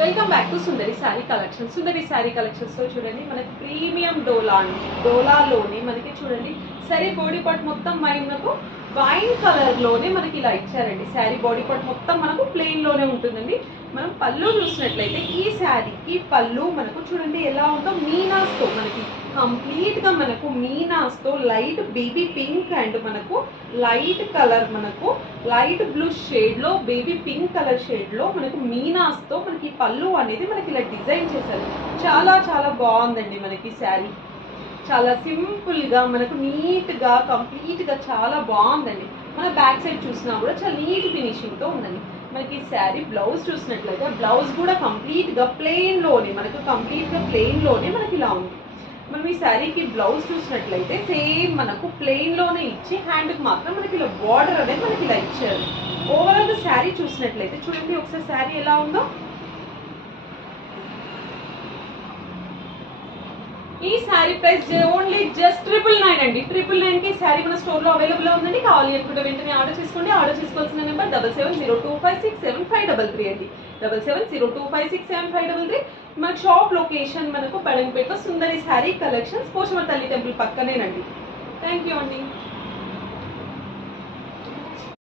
Welcome back to Sundari sari collection. Sundari sari collections లో చూడండి మనకి ప్రీమియం డోలాలోనే మనకి చూడండి సరే బాడీ పార్ట్ మొత్తం మనకు వైన్ కలర్ లోనే మనకి ఇలా ఇచ్చారండి. శారీ బాడీ పార్ట్ మొత్తం మనకు ప్లెయిన్ లోనే ఉంటుందండి. మనం పళ్ళు చూసినట్లయితే ఈ శారీకి పళ్ళు మనకు చూడండి ఎలా ఉందో మీనాస్ తో మనకి కంప్లీట్ గా మనకు మీనాస్ తో లైట్ బేబీ పింక్ అండ్ మనకు లైట్ కలర్ మనకు లైట్ బ్లూ షేడ్ లో బేబీ పింక్ కలర్ షేడ్ లో మనకు మీనాస్ తో మనకి పళ్ళు అనేది మనకి ఇలా డిజైన్ చేశారు. చాలా చాలా బాగుందండి. మనకి శారీ చాలా సింపుల్ గా మనకు నీట్ గా కంప్లీట్ గా చాలా బాగుందండి. మన బ్యాక్ సైడ్ చూసినా కూడా చాలా నీట్ ఫినిషింగ్ తో ఉందండి. మనకి శారీ బ్లౌజ్ చూసినట్లయితే బ్లౌజ్ కూడా కంప్లీట్ గా ప్లెయిన్ లోనే మనకు కంప్లీట్ గా ప్లెయిన్ లోనే మనకి ఇలా ఉంది. మనం ఈ శారీకి బ్లౌజ్ చూసినట్లయితే సేమ్ మనకు ప్లెయిన్ లోనే ఇచ్చి హ్యాండ్ కి మాత్రం మనకి ఇలా బార్డర్ అనేది మనకి ఇలా ఇచ్చారు. ఓవరాల్ గా శారీ చూసినట్లయితే చూడండి ఒకసారి శారీ ఎలా ఉందో. ఈ శారీ ప్రైస్ ఓన్లీ జస్ట్ 999 అండి. 999 కి శారీ మన స్టోర్ లో అవైలబుల్ ఉందండి. కావాలి అనుకుంటే వెంటనే ఆర్డర్ చేసుకోండి. ఆర్డర్ చేసుకోవాల్సిన నెంబర్ 7702567533 అండి. 7702567533. మన షాప్ లొకేషన్ మనకు బడంపేట సుందరి శారీ కలెక్షన్స్ పోచమ్మ తల్లి టెంపుల్ పక్కనేనండి. థ్యాంక్ యూ అండి.